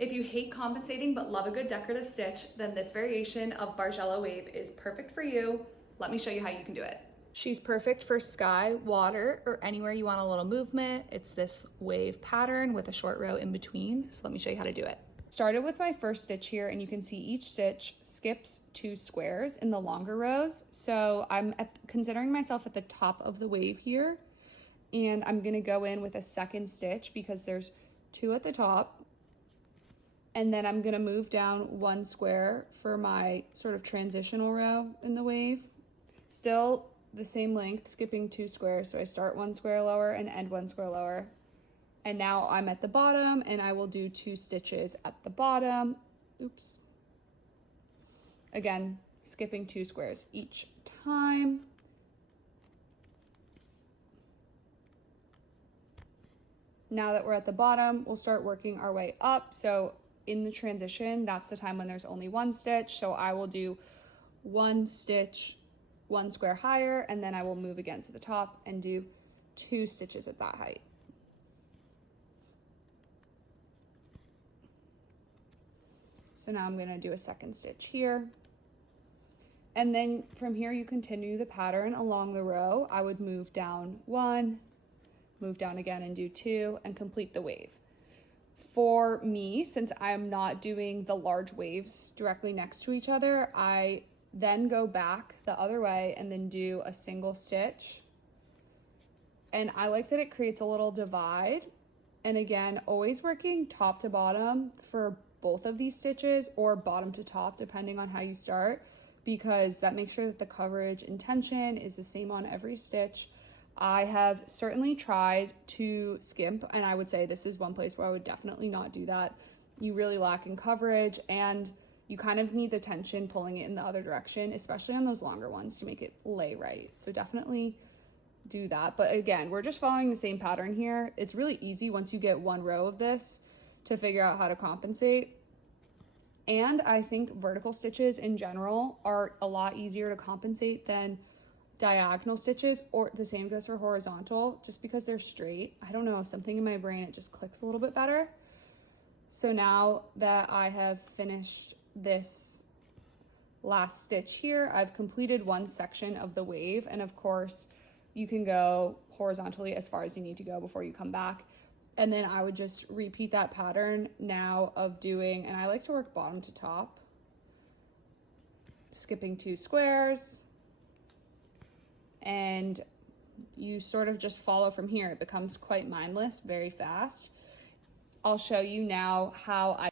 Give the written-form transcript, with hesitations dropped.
If you hate compensating but love a good decorative stitch, then this variation of bargello wave is perfect for you. Let me show you how you can do it. She's perfect for sky, water, or anywhere you want a little movement. It's this wave pattern with a short row in between. So let me show you how to do it. Started with my first stitch here, and you can see each stitch skips 2 squares in the longer rows. So I'm considering myself at the top of the wave here, and I'm gonna go in with a second stitch because there's 2 at the top. And then I'm gonna move down 1 square for my sort of transitional row in the wave. Still the same length, skipping 2 squares. So I start 1 square lower and end 1 square lower. And now I'm at the bottom, and I will do 2 stitches at the bottom. Oops. Again, skipping 2 squares each time. Now that we're at the bottom, we'll start working our way up. So in the transition, that's the time when there's only 1 stitch. So I will do 1 stitch 1 square higher, and then I will move again to the top and do 2 stitches at that height. So now I'm gonna do a second stitch here. And then from here, you continue the pattern along the row. I would move down 1, move down again and do 2, and complete the wave. For me, since I'm not doing the large waves directly next to each other, I then go back the other way and then do a single stitch. And I like that it creates a little divide. And again, always working top to bottom for both of these stitches, or bottom to top, depending on how you start, because that makes sure that the coverage and tension is the same on every stitch. I have certainly tried to skimp, and I would say this is one place where I would definitely not do that. You really lack in coverage, and you kind of need the tension pulling it in the other direction, especially on those longer ones, to make it lay right. So definitely do that. But again, we're just following the same pattern here. It's really easy once you get 1 row of this to figure out how to compensate. And I think vertical stitches in general are a lot easier to compensate than diagonal stitches, or the same goes for horizontal, just because they're straight. I don't know, something in my brain, it just clicks a little bit better. So now that I have finished this last stitch here, I've completed 1 section of the wave, and of course you can go horizontally as far as you need to go before you come back. And then I would just repeat that pattern now of doing, and I like to work bottom to top, skipping 2 squares, and you sort of just follow from here. It becomes quite mindless very fast. I'll show you now how I